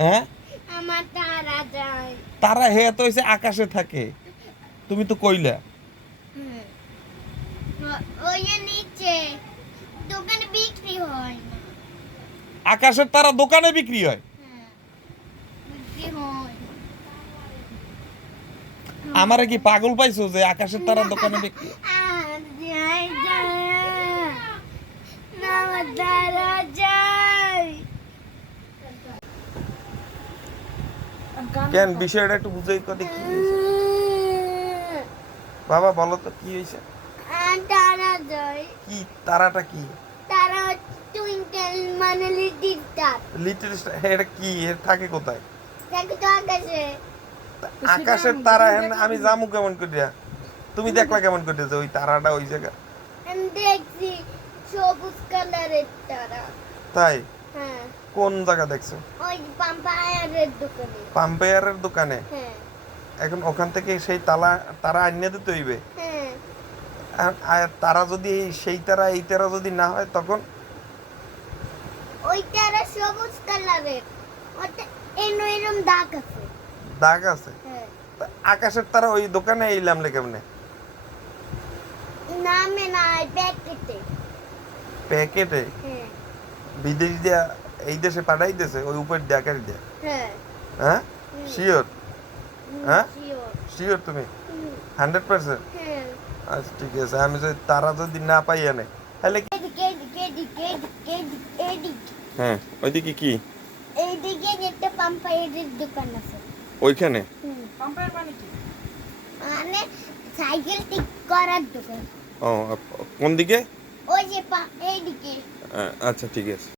হ্যাঁ? আমার তারা যায়। তারা হে তো হইছে আকাশে থাকে। তুমি তো কইলা। ওই নিচে দোকানে বিক্রি হয় না। আকাশের তারা দোকানে বিক্রি হয়। হ্যাঁ আমারে কি পাগল পাইছো যে আকাশের তারা দোকানে বিক্রি না আমার তারা যায় কেন? বিষয়টা একটু বুঝাই কথা কি হয়েছে? বাবা বলো তো কি হয়েছে? কি তারাটা কি? তারা টুইঙ্কেল মানে লিটিল স্টার লিটল স্টার এটা কি? এর থাকে কোথায়? দেখো তো আকাশে। আকাশের তারা হেন আমি জামু কেমন করিয়া? তুমি দেখলা কেমন করিয়া যে ওই তারাটা ওই জায়গা? আমি দেখছি সবুজ কালারের তারা। তাই? কোন জায়গা দেখছ? ওই পাম্পায়ারের দোকানে। হ্যাঁ। এখন ওখান থেকে সেই তালা তারা আনিয়ে দিতে হইবে? হ্যাঁ। আর- তারা যদি সেই তারা এই তারা যদি না হয় তখন? ওই তারা সবুজ কালারের। এনো এরম দাগ আছে। দাগ আছে? হ্যাঁ। আকাশের তারা ওই দোকানে এইলাম লে কেমনে? নামে না প্যাকেটে। প্যাকেটে? হ্যাঁ। বিদেশ দিয়া এই দেশে পাঠাই দিয়েছে ওই উপর দিয়ে আকাশ দিয়া। হ্যাঁ। হ্যাঁ? শিওর হ্যাঁ? শিওর তুমি? Hundred percent? হ্যাঁ। আচ্ছা ঠিক আছে আমি যদি তারা যদি না পাই আনে তাহলে কি হ্যাঁ ওইদিকে কি? এইদিকে একটা পাম্পায়ারের দোকান আছে। ওইখানে? হুম। মানে কি? মানে সাইকেল ঠিক করার দোকান। ও কোন দিকে? ওই যে এইদিকে। আচ্ছা ঠিক আছে।